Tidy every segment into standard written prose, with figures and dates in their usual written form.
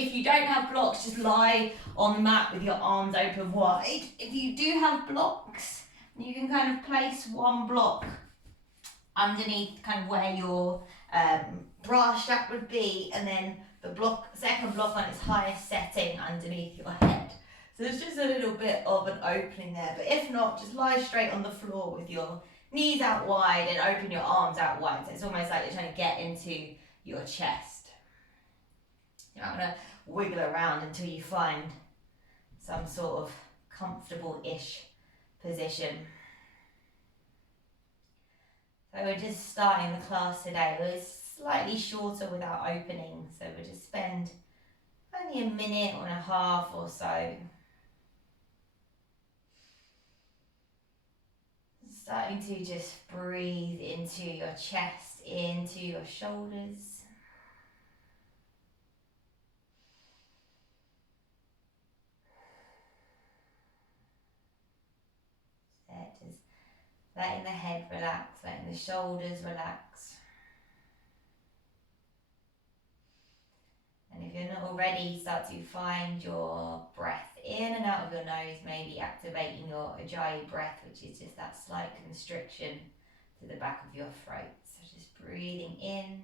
if you don't have blocks, just lie on the mat with your arms open wide. If you do have blocks, you can kind of place one block underneath kind of where your bra strap would be, and then the second block on its highest setting underneath your head. So there's just a little bit of an opening there, but if not, just lie straight on the floor with your knees out wide and open your arms out wide. So it's almost like you're trying to get into your chest. You're not going to wiggle around until you find some sort of comfortable-ish position. So we're just starting the class today. We're slightly shorter without opening, so we'll just spend only a minute and a half or so. Starting to just breathe into your chest, into your shoulders. Just letting the head relax, letting the shoulders relax. And if you're not already, start to find your breath in and out of your nose, maybe activating your Ujjayi breath, which is just that slight constriction to the back of your throat. So just breathing in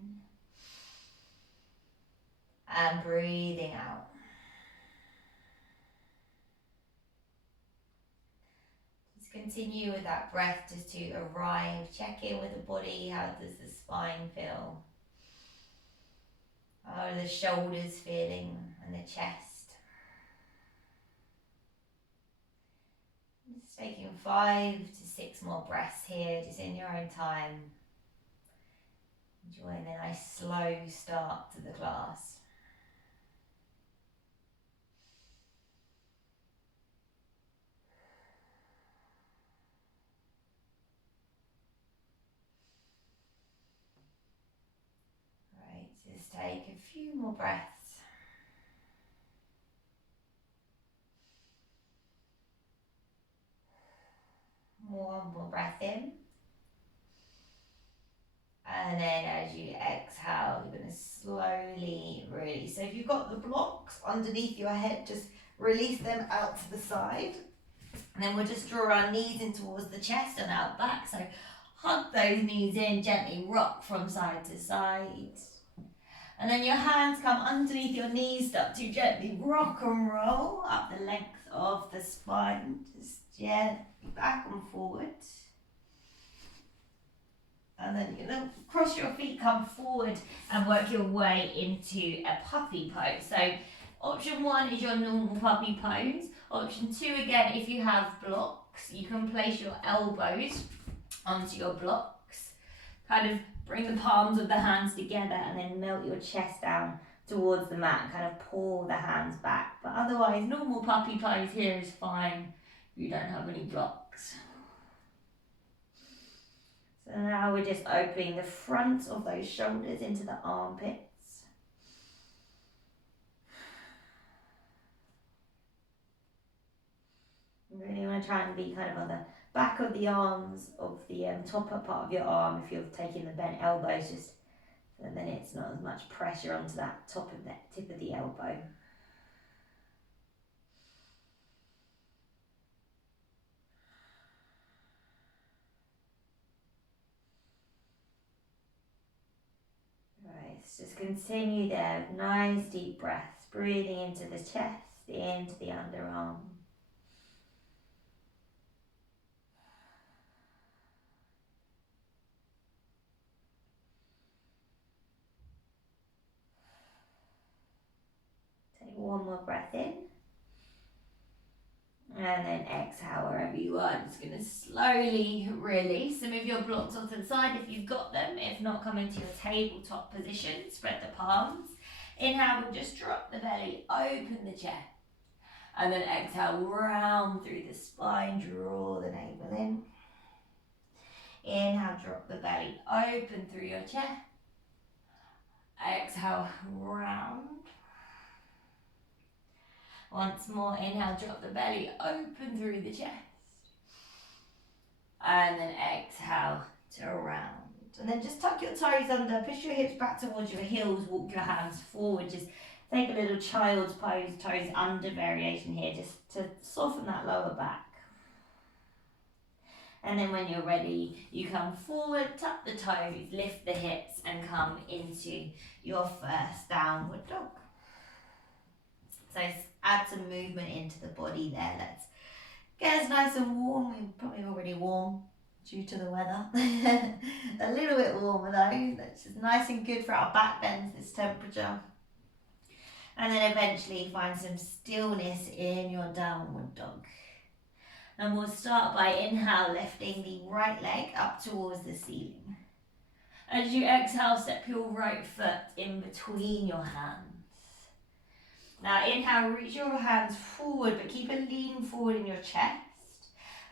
and breathing out. Just continue with that breath just to arrive, check in with the body. How does the spine feel? How are the shoulders feeling and the chest? Just taking 5 to 6 more breaths here, just in your own time. Enjoying the nice slow start to the class. Right, just take a few more breaths. One more breath in. And then as you exhale, you're going to slowly release. So if you've got the blocks underneath your head, just release them out to the side. And then we'll just draw our knees in towards the chest and out back. So hug those knees in, gently rock from side to side. And then your hands come underneath your knees, start to gently rock and roll up the length of the spine. Just gently back and forward. And then you're going to cross your feet, come forward and work your way into a puppy pose. So option 1 is your normal puppy pose. Option 2, again, if you have blocks, you can place your elbows onto your blocks. Kind of bring the palms of the hands together and then melt your chest down towards the mat and kind of pull the hands back. But otherwise, normal puppy pose here is fine if you don't have any blocks. So now we're just opening the front of those shoulders into the armpits. You really want to try and be kind of on the back of the arms of the top part of your arm if you're taking the bent elbows, just so then it's not as much pressure onto that top of the tip of the elbow. Right, so just continue there with nice deep breaths, breathing into the chest, into the underarm. Take one more breath in. And then exhale wherever you are. Just going to slowly release. So move your blocks onto the side if you've got them. If not, come into your tabletop position. Spread the palms. Inhale, we'll just drop the belly, open the chest. And then exhale, round through the spine, draw the navel in. Inhale, drop the belly, open through your chest. Exhale, round. Once more, inhale, drop the belly, open through the chest. And then exhale to round. And then just tuck your toes under, push your hips back towards your heels, walk your hands forward, just Take a little child's pose, toes under variation here, just to soften that lower back. And then when you're ready, you come forward, tuck the toes, lift the hips, and come into your first downward dog. So add some movement into the body there. Let's get us nice and warm. We're probably already warm due to the weather. A little bit warmer though. That's just nice and good for our back bends, this temperature. And then eventually find some stillness in your downward dog. And we'll start by inhale, lifting the right leg up towards the ceiling. As you exhale, step your right foot in between your hands. Now inhale, reach your hands forward, but keep a lean forward in your chest.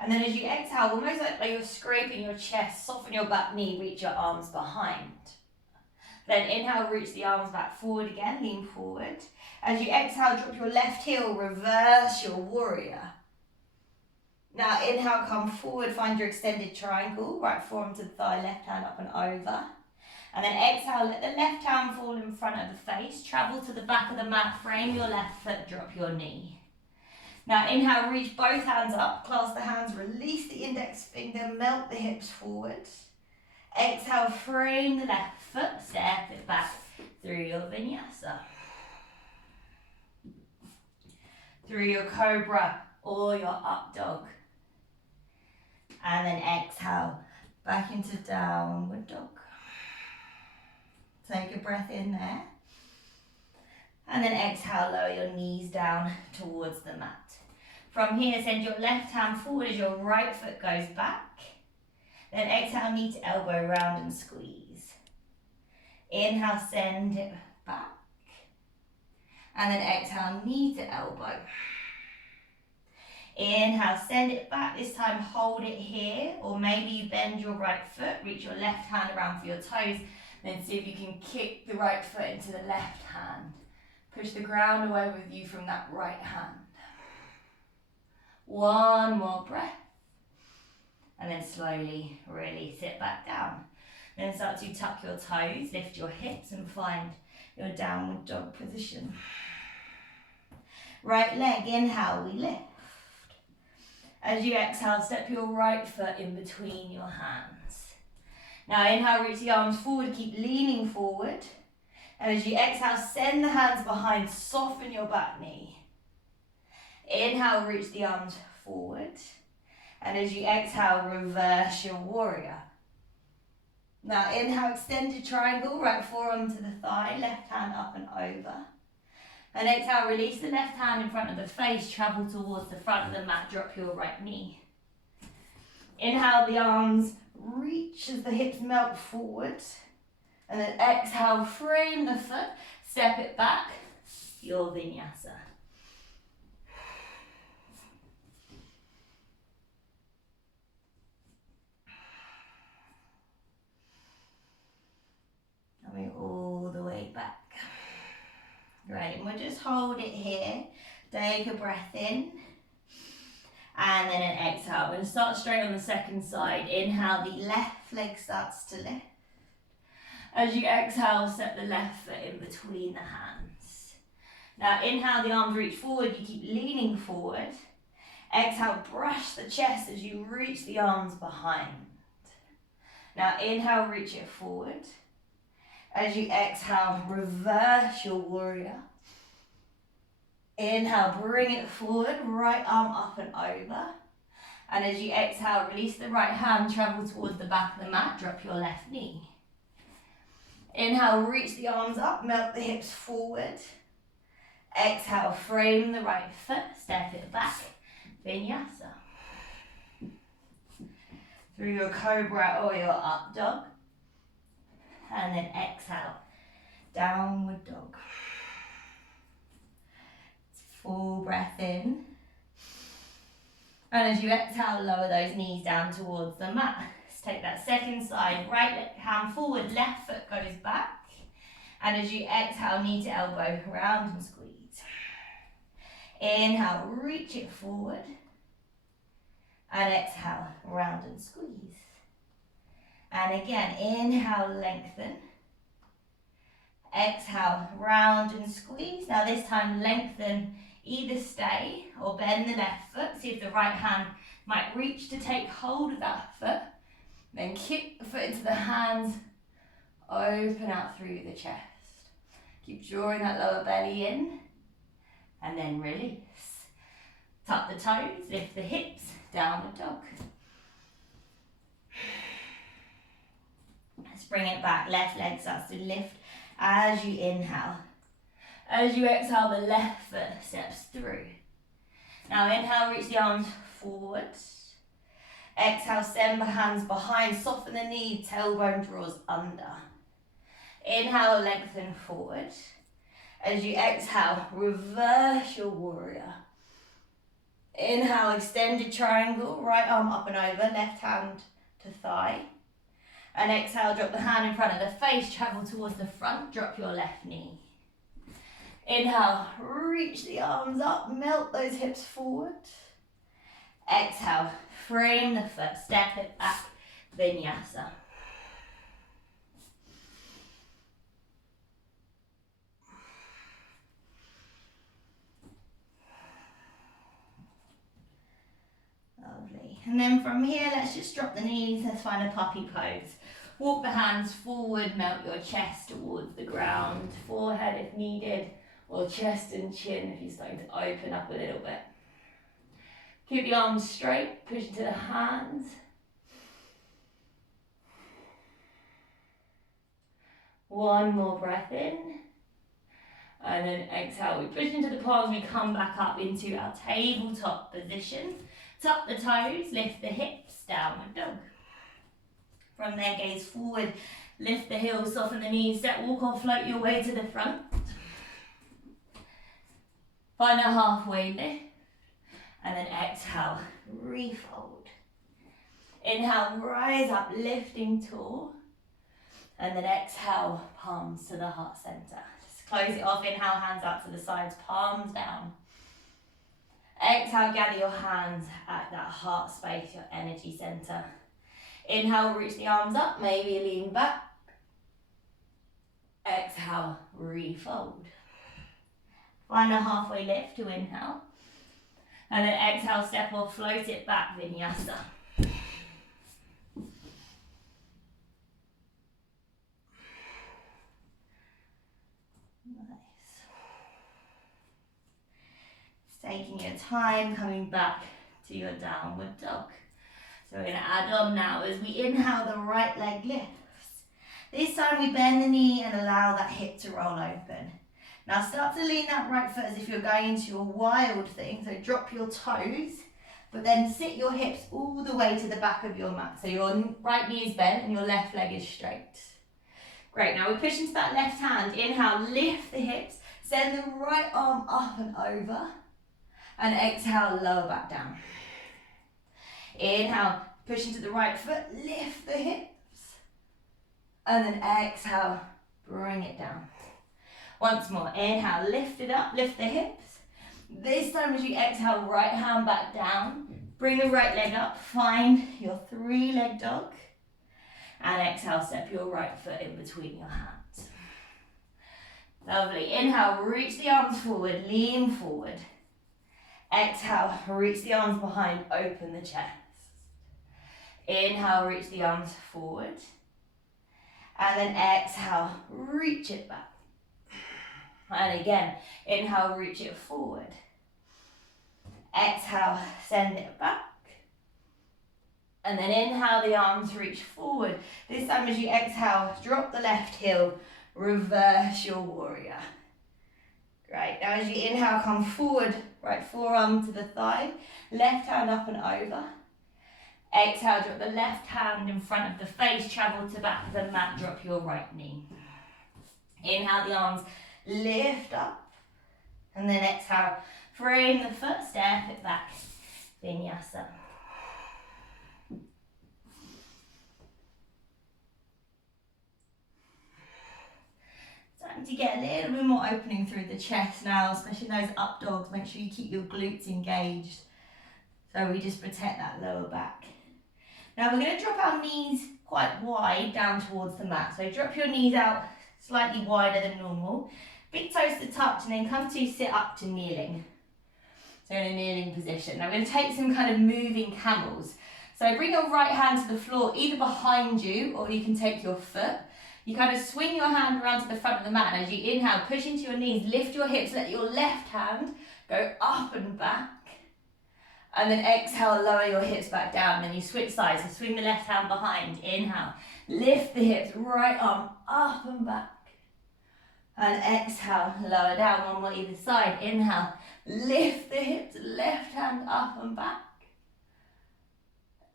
And then as you exhale, almost like you're scraping your chest, soften your back knee, reach your arms behind. Then inhale, reach the arms back forward again, lean forward. As you exhale, drop your left heel, reverse your warrior. Now inhale, come forward, find your extended triangle, right forearm to the thigh, left hand up and over. And then exhale, let the left hand fall in front of the face, travel to the back of the mat, frame your left foot, drop your knee. Now inhale, reach both hands up, clasp the hands, release the index finger, melt the hips forward. Exhale, frame the left foot, step it back through your vinyasa. Through your cobra or your up dog. And then exhale, back into downward dog. Take a breath in there. And then exhale, lower your knees down towards the mat. From here, send your left hand forward as your right foot goes back. Then exhale, knee to elbow, round and squeeze. Inhale, send it back. And then exhale, knee to elbow. Inhale, send it back. This time, hold it here. Or maybe you bend your right foot, reach your left hand around for your toes. Then see if you can kick the right foot into the left hand. Push the ground away with you from that right hand. One more breath. And then slowly release it back down. Then start to tuck your toes, lift your hips and find your downward dog position. Right leg, inhale, we lift. As you exhale, step your right foot in between your hands. Now inhale, reach the arms forward, keep leaning forward. And as you exhale, send the hands behind, soften your back knee. Inhale, reach the arms forward. And as you exhale, reverse your warrior. Now inhale, extended triangle, right forearm to the thigh, left hand up and over. And exhale, release the left hand in front of the face, travel towards the front of the mat, drop your right knee. Inhale, the arms reach as the hips melt forward. And then exhale, frame the foot, step it back, your vinyasa. Coming all the way back. Great, and we'll just hold it here. Take a breath in. And then an exhale. We're going to start straight on the second side. Inhale, the left leg starts to lift. As you exhale, step the left foot in between the hands. Now inhale, the arms reach forward. You keep leaning forward. Exhale, brush the chest as you reach the arms behind. Now inhale, reach it forward. As you exhale, reverse your warrior. Inhale, bring it forward, right arm up and over. And as you exhale, release the right hand, travel towards the back of the mat, drop your left knee. Inhale, reach the arms up, melt the hips forward. Exhale, frame the right foot, step it back, vinyasa. Through your cobra or your up dog. And then exhale, downward dog. Full breath in. And as you exhale, lower those knees down towards the mat. Let's take that second side, right hand forward, left foot goes back. And as you exhale, knee to elbow, round and squeeze. Inhale, reach it forward. And exhale, round and squeeze. And again, inhale, lengthen. Exhale, round and squeeze. Now this time lengthen either stay or bend the left foot. See if the right hand might reach to take hold of that foot. Then kick the foot into the hands, open out through the chest. Keep drawing that lower belly in, and then release. Tuck the toes, lift the hips, downward dog. Let's bring it back, left leg starts to lift as you inhale. As you exhale, the left foot steps through. Now inhale, reach the arms forward. Exhale, send the hands behind, soften the knee, tailbone draws under. Inhale, lengthen forward. As you exhale, reverse your warrior. Inhale, extended triangle, right arm up and over, left hand to thigh. And exhale, drop the hand in front of the face, travel towards the front, drop your left knee. Inhale, reach the arms up, melt those hips forward. Exhale, frame the foot, step it back, vinyasa. Lovely. And then from here, let's just drop the knees, let's find a puppy pose. Walk the hands forward, melt your chest towards the ground, forehead if needed, or chest and chin if you're starting to open up a little bit. Keep the arms straight, push into the hands. One more breath in. And then exhale, we push into the palms, we come back up into our tabletop position. Tuck the toes, lift the hips, downward dog. From there, gaze forward, lift the heels, soften the knees, step, walk or float your way to the front. Find a halfway lift. And then exhale, refold. Inhale, rise up, lifting tall. And then exhale, palms to the heart center. Just close it off, inhale, hands up to the sides, palms down. Exhale, gather your hands at that heart space, your energy center. Inhale, reach the arms up, maybe lean back. Exhale, refold. Find a halfway lift to inhale. And then exhale, step or float it back, vinyasa. Nice. Just taking your time, coming back to your downward dog. So we're going to add on now as we inhale, the right leg lifts. This time we bend the knee and allow that hip to roll open. Now start to lean that right foot as if you're going into a wild thing. So drop your toes, but then sit your hips all the way to the back of your mat. So your right knee is bent and your left leg is straight. Great, now we push into that left hand. Inhale, lift the hips, send the right arm up and over. And exhale, lower back down. Inhale, push into the right foot, lift the hips. And then exhale, bring it down. Once more, inhale, lift it up, lift the hips. This time as you exhale, right hand back down. Bring the right leg up, find your three-leg dog. And exhale, step your right foot in between your hands. Lovely, inhale, reach the arms forward, lean forward. Exhale, reach the arms behind, open the chest. Inhale, reach the arms forward. And then exhale, reach it back. And again, inhale, reach it forward. Exhale, send it back. And then inhale, the arms reach forward. This time as you exhale, drop the left heel, reverse your warrior. Great, now as you inhale, come forward, right forearm to the thigh, left hand up and over. Exhale, drop the left hand in front of the face, travel to back of the mat, drop your right knee. Inhale, the arms lift up. And then exhale, frame the foot, step it back, vinyasa. Starting to get a little bit more opening through the chest now, especially those up dogs. Make sure you keep your glutes engaged. So we just protect that lower back. Now we're going to drop our knees quite wide down towards the mat. So drop your knees out slightly wider than normal. Big toes to touch and then come to sit up to kneeling. So in a kneeling position. Now we're going to take some kind of moving camels. So bring your right hand to the floor, either behind you or you can take your foot. You kind of swing your hand around to the front of the mat, and as you inhale, push into your knees, lift your hips, let your left hand go up and back. And then exhale, lower your hips back down, and then you switch sides. So swing the left hand behind, inhale, lift the hips, right arm up and back. And exhale, lower down, one more either side, inhale, lift the hips, left hand up and back.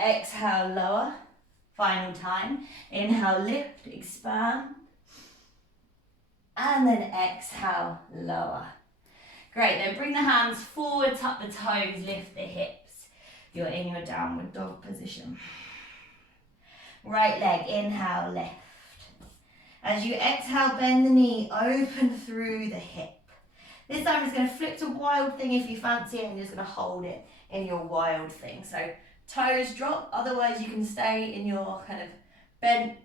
Exhale, lower. Final time. Inhale, lift, expand. And then exhale, lower. Great, then bring the hands forward, tuck the toes, lift the hips. You're in your downward dog position. Right leg, inhale, lift. As you exhale, bend the knee, open through the hip. This time it's going to flip to wild thing if you fancy it, and you're just going to hold it in your wild thing. So toes drop, otherwise you can stay in your kind of bent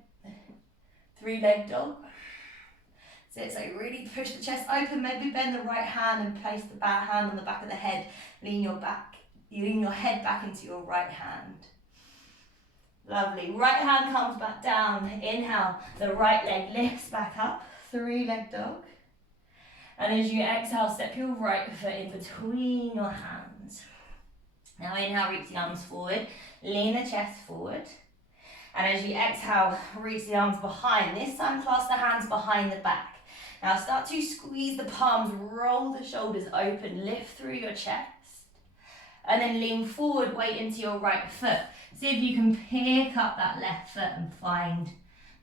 3-leg dog. So really push the chest open, maybe bend the right hand and place the back hand on the back of the head. Lean your head back into your right hand. Lovely. Right hand comes back down. Inhale, the right leg lifts back up. 3-leg dog. And as you exhale, step your right foot in between your hands. Now inhale, reach the arms forward. Lean the chest forward. And as you exhale, reach the arms behind. This time, clasp the hands behind the back. Now start to squeeze the palms, roll the shoulders open, lift through your chest. And then lean forward, weight into your right foot. See if you can pick up that left foot and find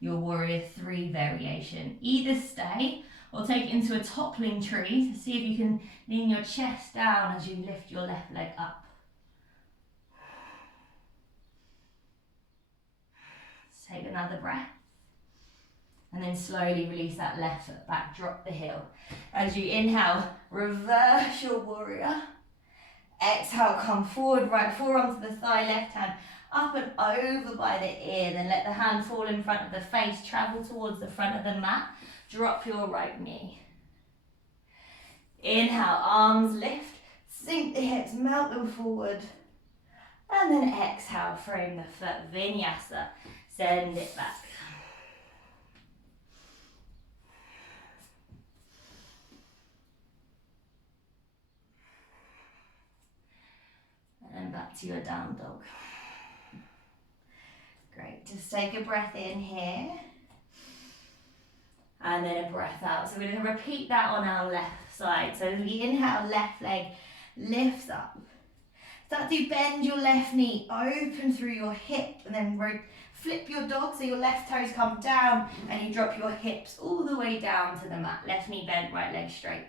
your warrior 3 variation. Either stay or take it into a toppling tree. So see if you can lean your chest down as you lift your left leg up. Take another breath. And then slowly release that left foot back, drop the heel. As you inhale, reverse your warrior. Exhale, come forward, right forearm to the thigh, left hand up and over by the ear. Then let the hand fall in front of the face, travel towards the front of the mat. Drop your right knee. Inhale, arms lift, sink the hips, melt them forward. And then exhale, frame the foot, vinyasa, send it back. And back to your down dog. Great, just take a breath in here. And then a breath out. So we're going to repeat that on our left side. So the inhale, left leg lifts up. Start to bend your left knee, open through your hip, and then flip your dog so your left toes come down and you drop your hips all the way down to the mat. Left knee bent, right leg straight.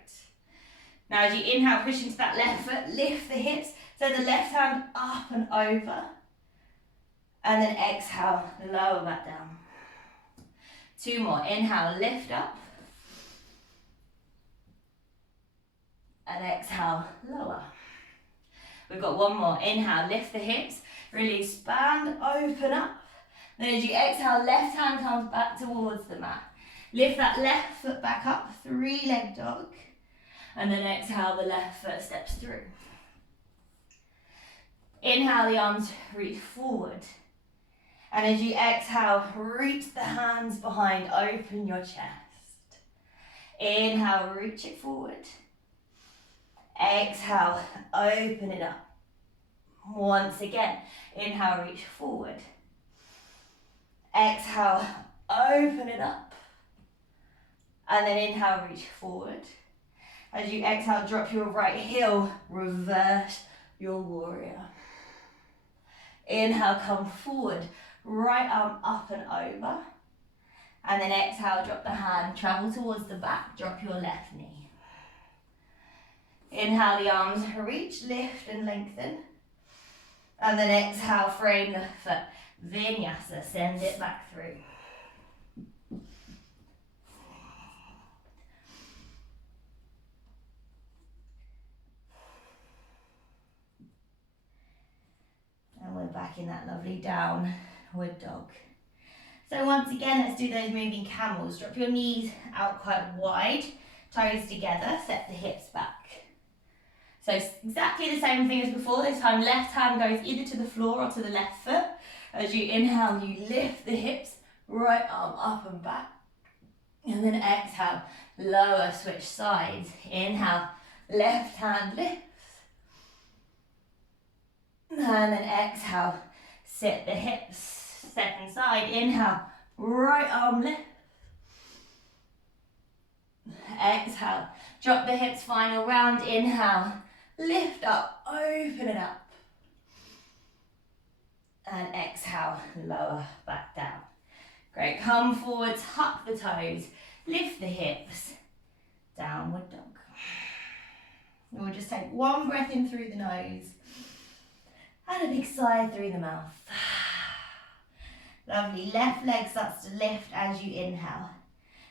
Now as you inhale, push into that left foot, lift the hips. So the left hand up and over. And then exhale, lower back down. 2 more. Inhale, lift up. And exhale, lower. We've got 1 more. Inhale, lift the hips. Really expand, open up. Then as you exhale, left hand comes back towards the mat. Lift that left foot back up, 3-leg dog. And then exhale, the left foot steps through. Inhale, the arms reach forward. And as you exhale, reach the hands behind, open your chest. Inhale, reach it forward. Exhale, open it up. Once again, inhale, reach forward. Exhale, open it up. And then inhale, reach forward. As you exhale, drop your right heel, reverse your warrior. Inhale, come forward, right arm up and over. And then exhale, drop the hand, travel towards the back, drop your left knee. Inhale, the arms reach, lift and lengthen. And then exhale, frame the foot, vinyasa, send it back through. And we're back in that lovely downward dog. So once again, let's do those moving camels. Drop your knees out quite wide, toes together, set the hips back. So exactly the same thing as before. This time left hand goes either to the floor or to the left foot. As you inhale, you lift the hips, right arm up and back. And then exhale, lower, switch sides. Inhale, left hand lifts. And then exhale, sit the hips. Second side, inhale, right arm lift. Exhale, drop the hips, final round, inhale, lift up, open it up. And exhale, lower, back down. Great, come forward, tuck the toes, lift the hips, downward dog. And we'll just take one breath in through the nose and a big sigh through the mouth. Lovely, left leg starts to lift as you inhale.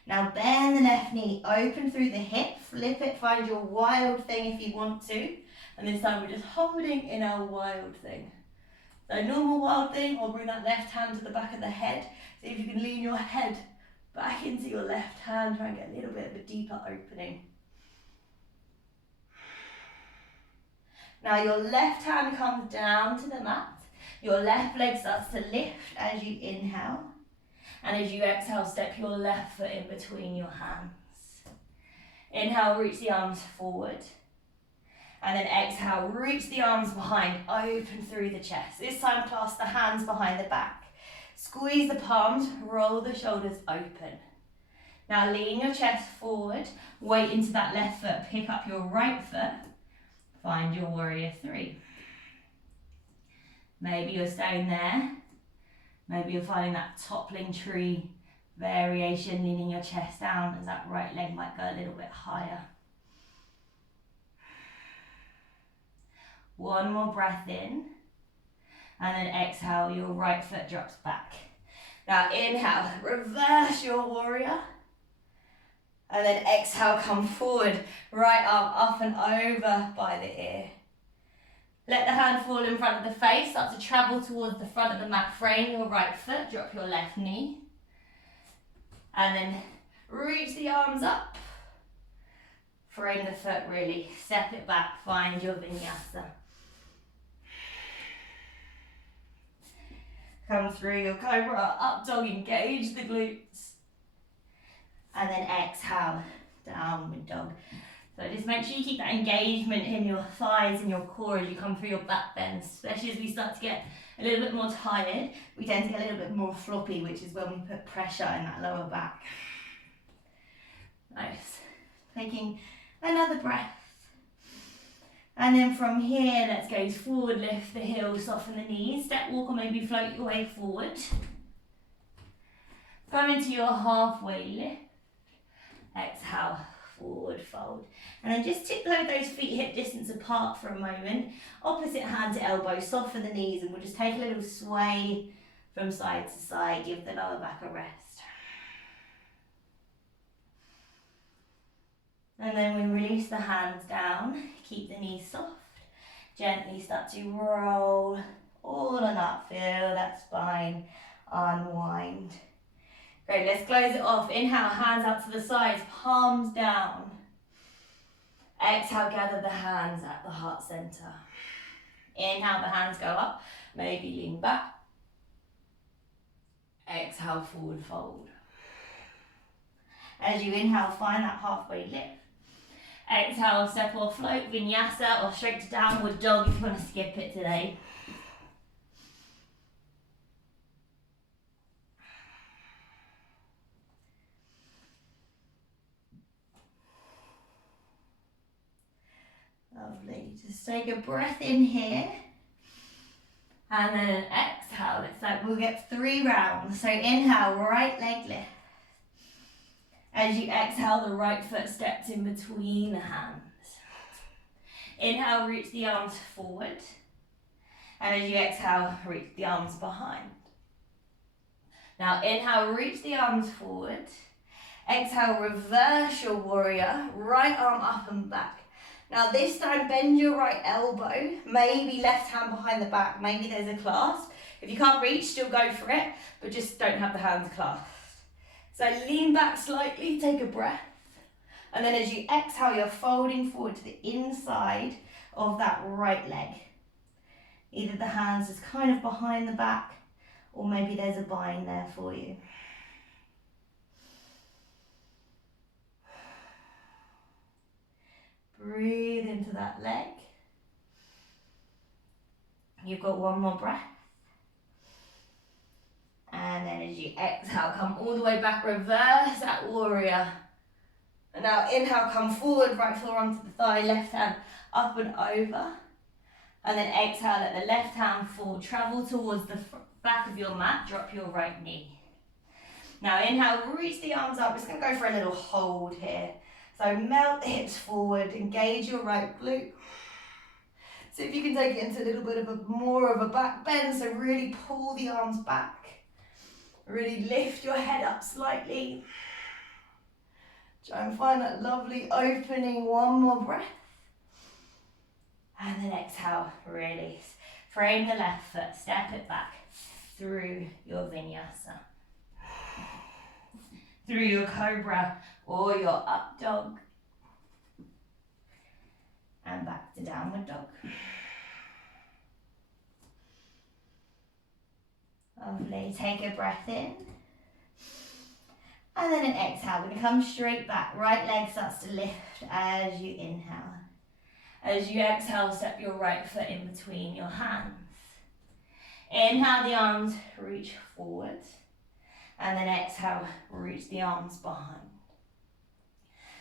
Now bend the left knee, open through the hip, flip it, find your wild thing if you want to. And this time we're just holding in our wild thing. So normal wild thing, or bring that left hand to the back of the head. See if you can lean your head back into your left hand, try and get a little bit of a deeper opening. Now your left hand comes down to the mat. Your left leg starts to lift as you inhale. And as you exhale, step your left foot in between your hands. Inhale, reach the arms forward. And then exhale, reach the arms behind, open through the chest. This time, clasp the hands behind the back. Squeeze the palms, roll the shoulders open. Now lean your chest forward, weight into that left foot, pick up your right foot, find your warrior three. Maybe you're staying there. Maybe you're finding that toppling tree variation, leaning your chest down as that right leg might go a little bit higher. One more breath in. And then exhale, your right foot drops back. Now inhale, reverse your warrior. And then exhale, come forward, right arm up and over by the ear. Let the hand fall in front of the face, start to travel towards the front of the mat, frame your right foot, drop your left knee. And then reach the arms up. Frame the foot really, step it back, find your vinyasa. Come through your cobra, up dog, engage the glutes. And then exhale, downward dog. So just make sure you keep that engagement in your thighs and your core as you come through your back bends, especially as we start to get a little bit more tired. We tend to get a little bit more floppy, which is when we put pressure in that lower back. Nice. Taking another breath. And then from here, let's go forward, lift the heels, soften the knees, step walk or maybe float your way forward. Come into your halfway lift. Exhale, forward fold. And then just tip those feet hip distance apart for a moment. Opposite hand to elbow, soften the knees, and we'll just take a little sway from side to side, give the lower back a rest. And then we release the hands down, keep the knees soft. Gently start to roll all on up, feel that spine unwind. Great, let's close it off. Inhale, hands out to the sides, palms down. Exhale, gather the hands at the heart center. Inhale, the hands go up, maybe lean back. Exhale, forward fold. As you inhale, find that halfway lift. Exhale, step or float, vinyasa, or straight to downward dog if you want to skip it today. Lovely. Just take a breath in here. And then an exhale. It's like we'll get 3 rounds. So inhale, right leg lift. As you exhale, the right foot steps in between the hands. Inhale, reach the arms forward. And as you exhale, reach the arms behind. Now inhale, reach the arms forward. Exhale, reverse your warrior. Right arm up and back. Now this time, bend your right elbow. Maybe left hand behind the back. Maybe there's a clasp. If you can't reach, still go for it, but just don't have the hands clasped. So lean back slightly, take a breath. And then as you exhale, you're folding forward to the inside of that right leg. Either the hands is kind of behind the back, or maybe there's a bind there for you. Breathe into that leg. You've got one more breath. And then as you exhale, come all the way back, reverse that warrior. And now inhale, come forward, right forearm to the thigh, left hand up and over. And then exhale, let the left hand fall, travel towards the back of your mat, drop your right knee. Now inhale, reach the arms up. We're just going to go for a little hold here. So melt the hips forward, engage your right glute. So if you can take it into a little bit of more of a back bend, so really pull the arms back. Really lift your head up slightly. Try and find that lovely opening, one more breath. And then exhale, release. Frame the left foot, step it back through your vinyasa. Through your cobra or your up dog. And back to downward dog. Lovely, take a breath in. And then an exhale, we're going to come straight back. Right leg starts to lift as you inhale. As you exhale, step your right foot in between your hands. Inhale, the arms reach forward. And then exhale, reach the arms behind.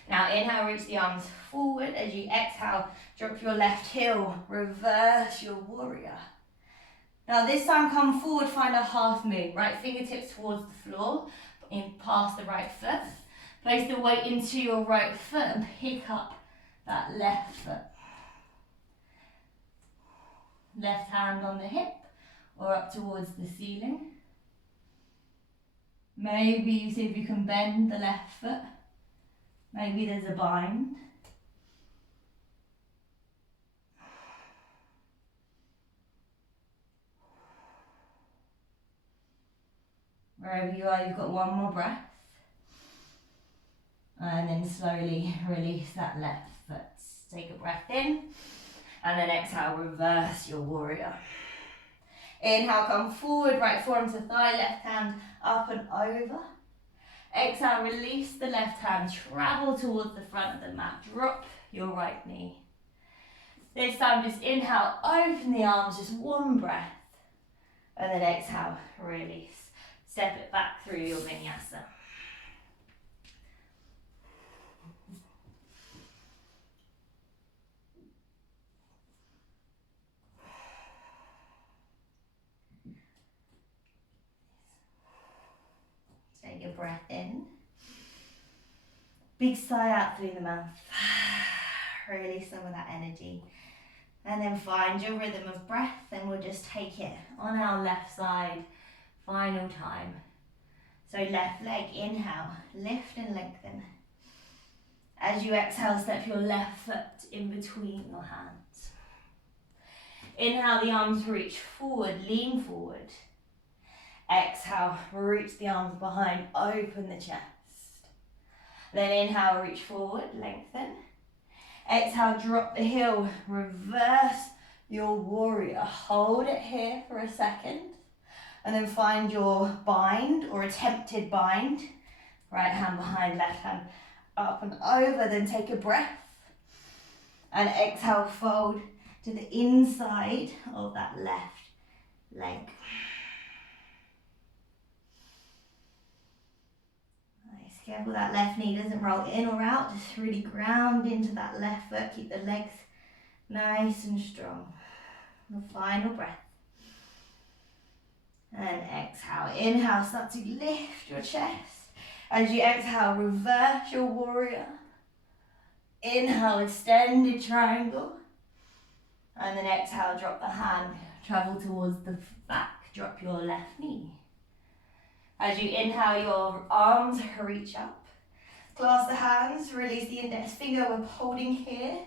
Now inhale, reach the arms forward. As you exhale, drop your left heel, reverse your warrior. Now this time come forward, find a half moon. Right fingertips towards the floor, in past the right foot. Place the weight into your right foot and pick up that left foot. Left hand on the hip or up towards the ceiling. Maybe you see if you can bend the left foot. Maybe there's a bind. Wherever you are, you've got one more breath. And then slowly release that left foot. Take a breath in. And then exhale, reverse your warrior. Inhale, come forward, right forearm to thigh, left hand up and over. Exhale, release the left hand, travel towards the front of the mat. Drop your right knee. This time just inhale, open the arms, just one breath. And then exhale, release. Step it back through your vinyasa. Take a breath in. Big sigh out through the mouth. Release some of that energy. And then find your rhythm of breath, and we'll just take it on our left side. Final time. So left leg, inhale, lift and lengthen. As you exhale, step your left foot in between your hands. Inhale, the arms reach forward, lean forward. Exhale, reach the arms behind, open the chest. Then inhale, reach forward, lengthen. Exhale, drop the heel, reverse your warrior. Hold it here for a second. And then find your bind or attempted bind. Right hand behind, left hand up and over. Then take a breath. And exhale, fold to the inside of that left leg. Nice. Careful that left knee doesn't roll in or out. Just really ground into that left foot. Keep the legs nice and strong. The final breath. And exhale. Inhale, start to lift your chest. As you exhale, reverse your warrior. Inhale, extended triangle. And then exhale, drop the hand, travel towards the back, drop your left knee. As you inhale, your arms reach up. Clasp the hands, release the index finger, we're holding here.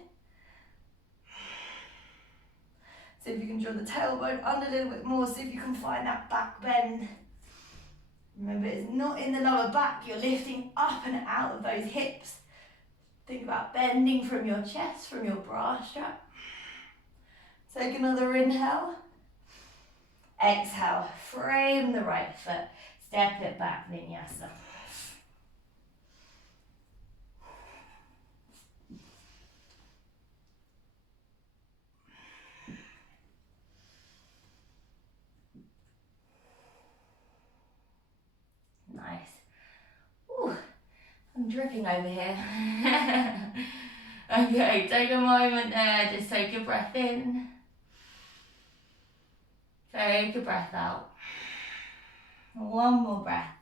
See if you can draw the tailbone under a little bit more, see if you can find that back bend. Remember, it's not in the lower back, you're lifting up and out of those hips. Think about bending from your chest, from your bra strap. Take another inhale. Exhale, frame the right foot, step it back, vinyasa. Nice. Ooh, I'm dripping over here. Okay, take a moment there, just take a breath in. Take a breath out. One more breath.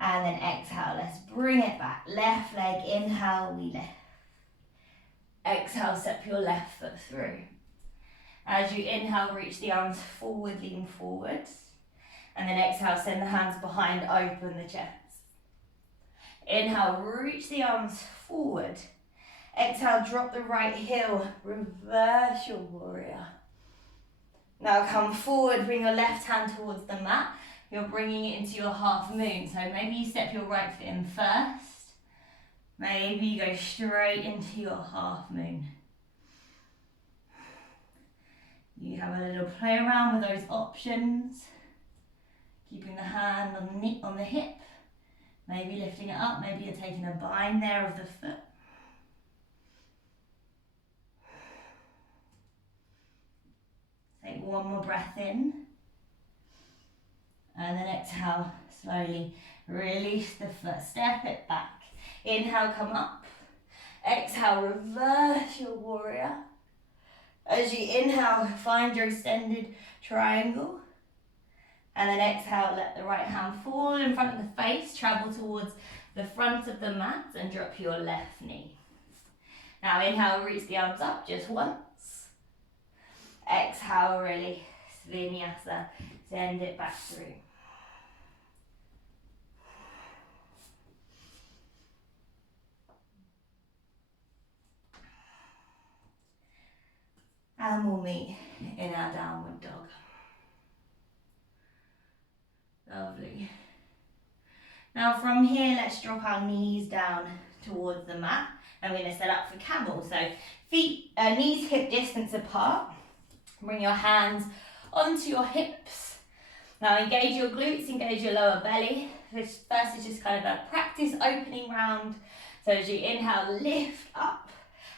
And then exhale, let's bring it back. Left leg, inhale, we lift. Exhale, step your left foot through. As you inhale, reach the arms forward, lean forwards. And then exhale, send the hands behind, open the chest. Inhale, reach the arms forward. Exhale, drop the right heel, reverse your warrior. Now come forward, bring your left hand towards the mat. You're bringing it into your half moon. So maybe you step your right foot in first. Maybe you go straight into your half moon. You have a little play around with those options. Keeping the hand on the hip. Maybe lifting it up. Maybe you're taking a bind there of the foot. Take one more breath in. And then exhale, slowly release the foot, step it back. Inhale, come up. Exhale, reverse your warrior. As you inhale, find your extended triangle. And then exhale, let the right hand fall in front of the face, travel towards the front of the mat and drop your left knee. Now inhale, reach the arms up just once. Exhale, release, vinyasa, send it back through. And we'll meet in our downward dog. Lovely. Now from here, let's drop our knees down towards the mat. And we're going to set up for camel. So feet, knees hip distance apart. Bring your hands onto your hips. Now engage your glutes, engage your lower belly. This first is just kind of a practice opening round. So as you inhale, lift up.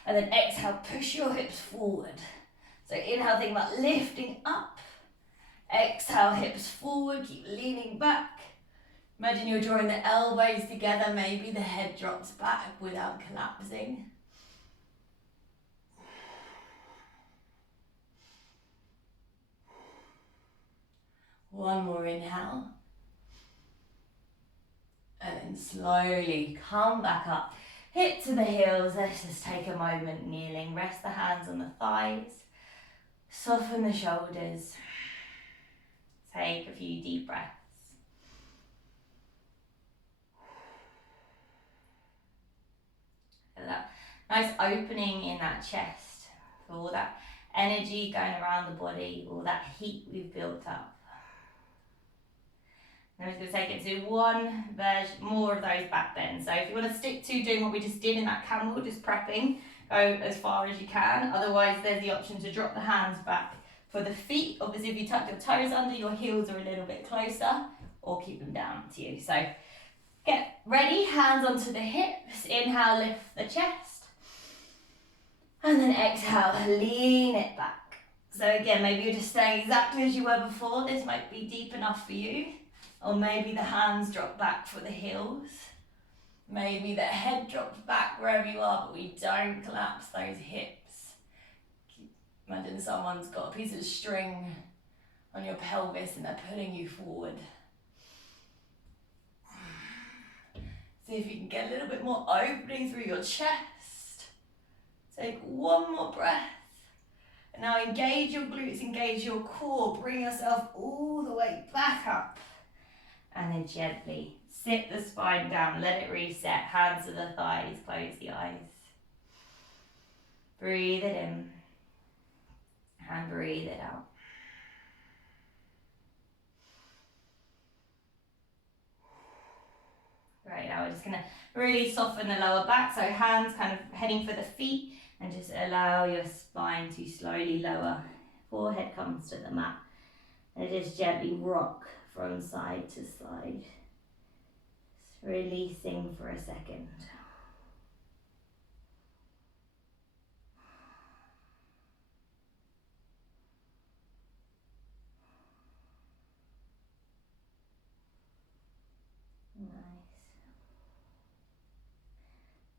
And then exhale, push your hips forward. So inhale, think about lifting up. Exhale, hips forward, keep leaning back. Imagine you're drawing the elbows together, maybe the head drops back without collapsing. One more inhale. And then slowly come back up. Hip to the heels, let's just take a moment kneeling. Rest the hands on the thighs. Soften the shoulders. Take a few deep breaths. That nice opening in that chest for all that energy going around the body, all that heat we've built up. I'm just going to take it to one version, more of those back bends. So if you want to stick to doing what we just did in that camel, just prepping, go as far as you can. Otherwise, there's the option to drop the hands back. For the feet, obviously if you tuck your toes under, your heels are a little bit closer, or keep them down to you. So get ready, hands onto the hips. Inhale, lift the chest. And then exhale, lean it back. So again, maybe you're just staying exactly as you were before. This might be deep enough for you. Or maybe the hands drop back for the heels. Maybe the head drops back wherever you are, but we don't collapse those hips. Imagine someone's got a piece of string on your pelvis and they're pulling you forward. See if you can get a little bit more opening through your chest. Take one more breath. And now engage your glutes, engage your core. Bring yourself all the way back up. And then gently sit the spine down, let it reset. Hands to the thighs, close the eyes. Breathe it in. and breathe it out. Great, now we're just going to really soften the lower back, so hands kind of heading for the feet, and just allow your spine to slowly lower. Forehead comes to the mat, and just gently rock from side to side. Just releasing for a second.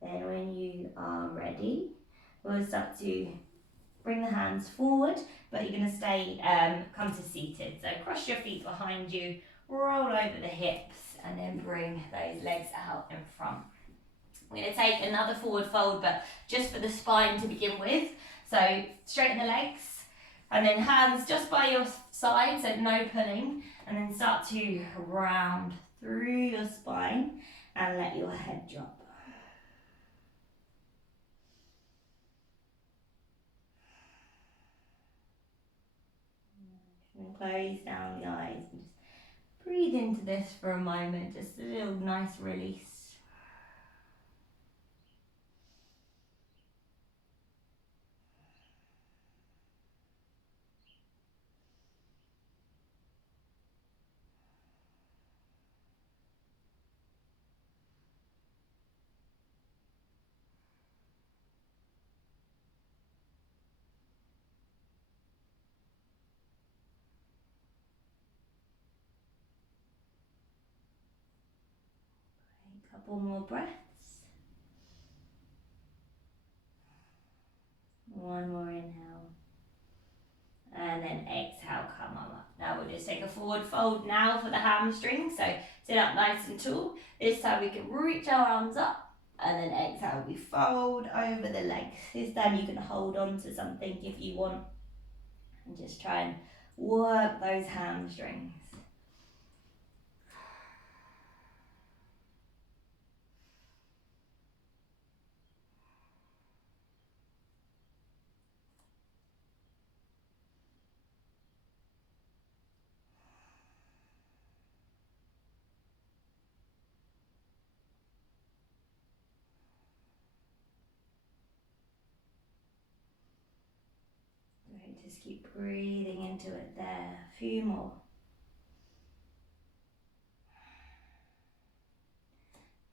Then when you are ready, we'll start to bring the hands forward, but you're going to stay, come to seated. So cross your feet behind you, roll over the hips, and then bring those legs out in front. We're going to take another forward fold, but just for the spine to begin with. So straighten the legs, and then hands just by your side, so no pulling, and then start to round through your spine and let your head drop. And close down the eyes and just breathe into this for a moment, just a little nice release. A couple more breaths. One more inhale. And then exhale, come on up. Now we'll just take a forward fold now for the hamstrings. So sit up nice and tall. This time we can reach our arms up, and then exhale, we fold over the legs. This time you can hold on to something if you want, and just try and work those hamstrings. Great, just keep breathing into it there. A few more.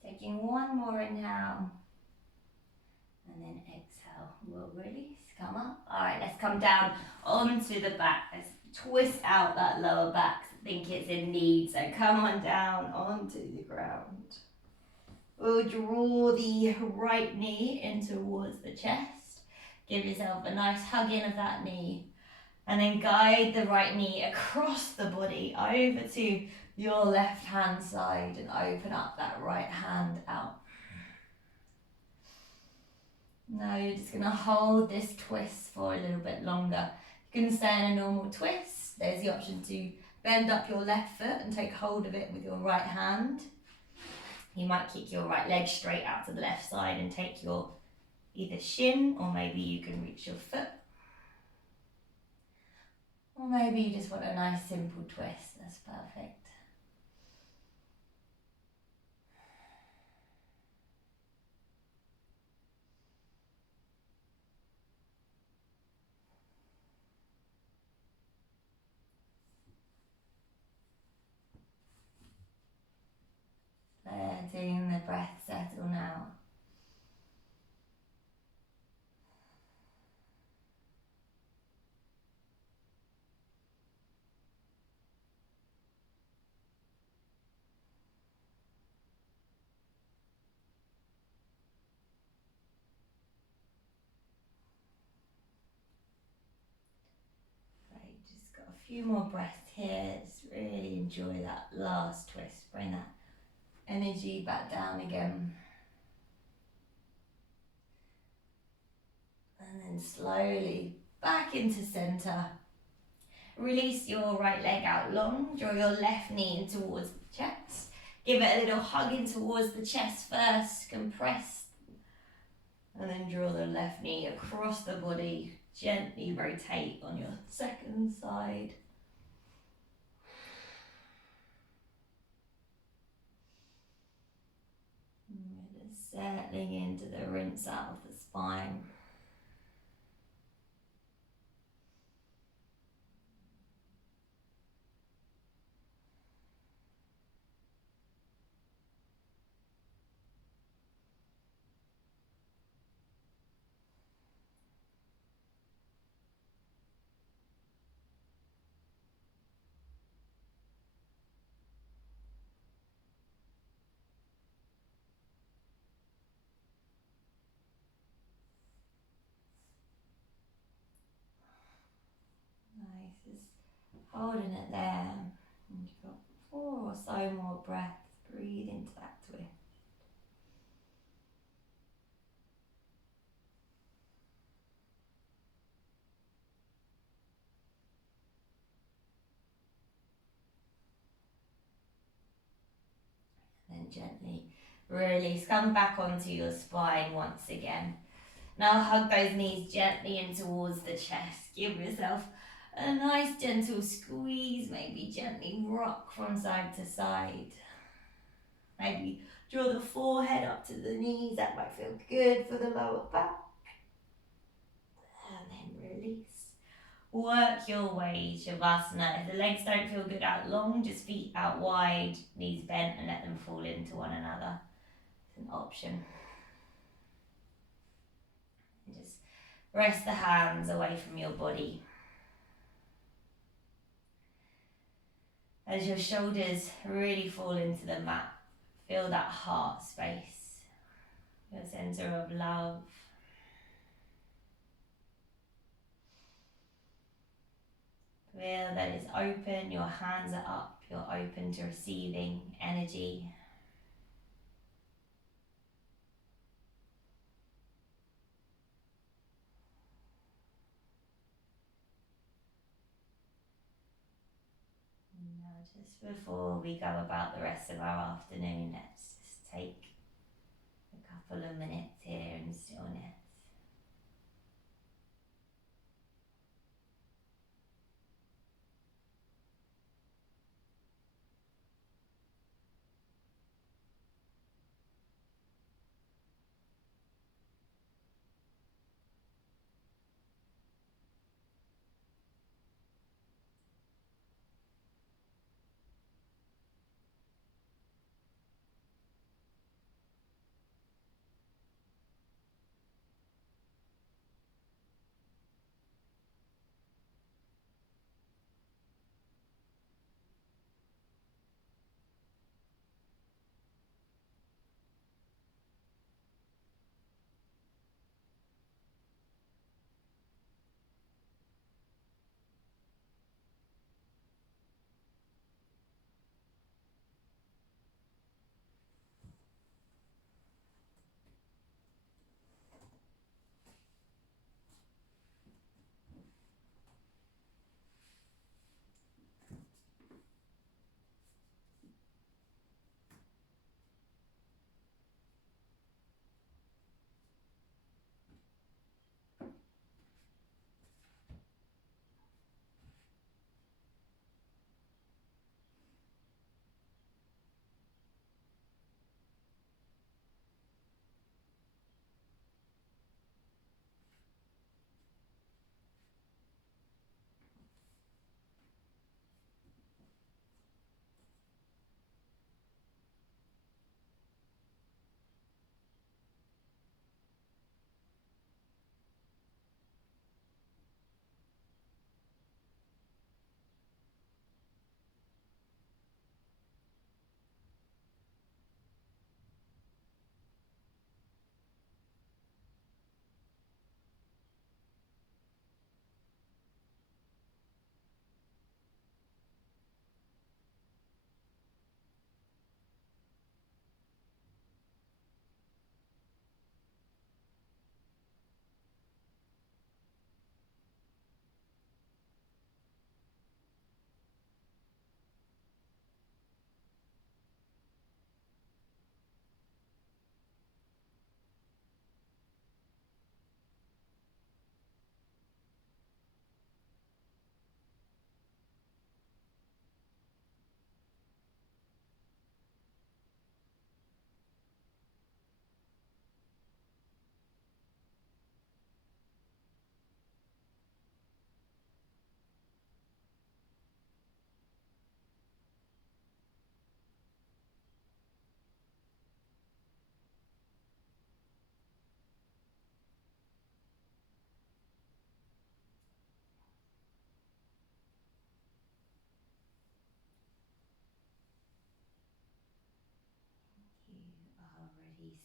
Taking one more inhale, and then exhale, we'll release, come up. All right, let's come down onto the back. Let's twist out that lower back. I think it's in need, so come on down onto the ground. We'll draw the right knee in towards the chest. Give yourself a nice hug in of that knee, and then guide the right knee across the body over to your left hand side and open up that right hand out. Now you're just going to hold this twist for a little bit longer. You can stay in a normal twist. There's the option to bend up your left foot and take hold of it with your right hand. You might kick your right leg straight out to the left side and take your either shin, or maybe you can reach your foot. Or maybe you just want a nice simple twist. That's perfect. Letting the breath settle now. Right, just got a few more breaths here. Just really enjoy that last twist. Bring that energy back down again. And then slowly back into center. Release your right leg out long. Draw your left knee in towards the chest. Give it a little hug in towards the chest first. Compress. And then draw the left knee across the body Gently rotate on your second side. And just settling into the rinse out of the spine. Nice, just holding it there. And you've got 4 or so more breaths. Breathe into that twist. Then gently release. Come back onto your spine once again. Now hug those knees gently in towards the chest. Give yourself a nice gentle squeeze. Maybe gently rock from side to side. Maybe draw the forehead up to the knees. That might feel good for the lower back. And then release. Work your way, Shavasana. If the legs don't feel good out long, just feet out wide, knees bent, and let them fall into one another. It's an option. And just rest the hands away from your body. As your shoulders really fall into the mat, feel that heart space, your center of love. Feel that it's open, your hands are up, you're open to receiving energy. And now just before we go about the rest of our afternoon, let's just take a couple of minutes here in stillness.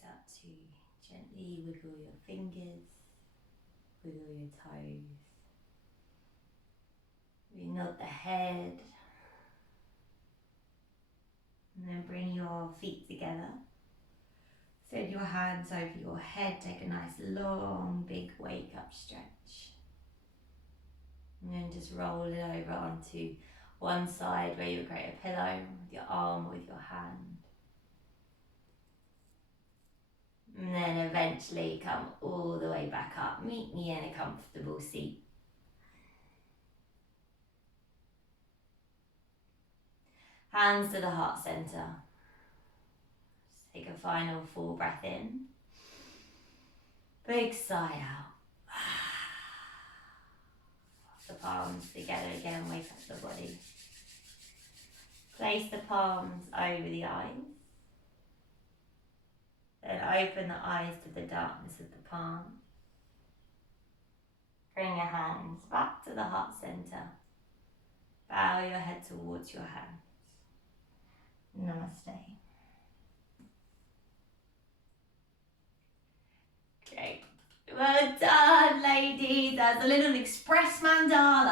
start to gently wiggle your fingers, wiggle your toes. We nod the head. And then bring your feet together. Send your hands over your head. Take a nice long, big wake up stretch. And then just roll it over onto one side where you would create a pillow with your arm or with your hand. And then eventually come all the way back up. Meet me in a comfortable seat. Hands to the heart center. Just take a final full breath in. Big sigh out. The palms together again, wake up the body. Place the palms over the eyes. Then open the eyes to the darkness of the palm. Bring your hands back to the heart center. Bow your head towards your hands. Namaste. Great. Well done, ladies. That's a little express mandala.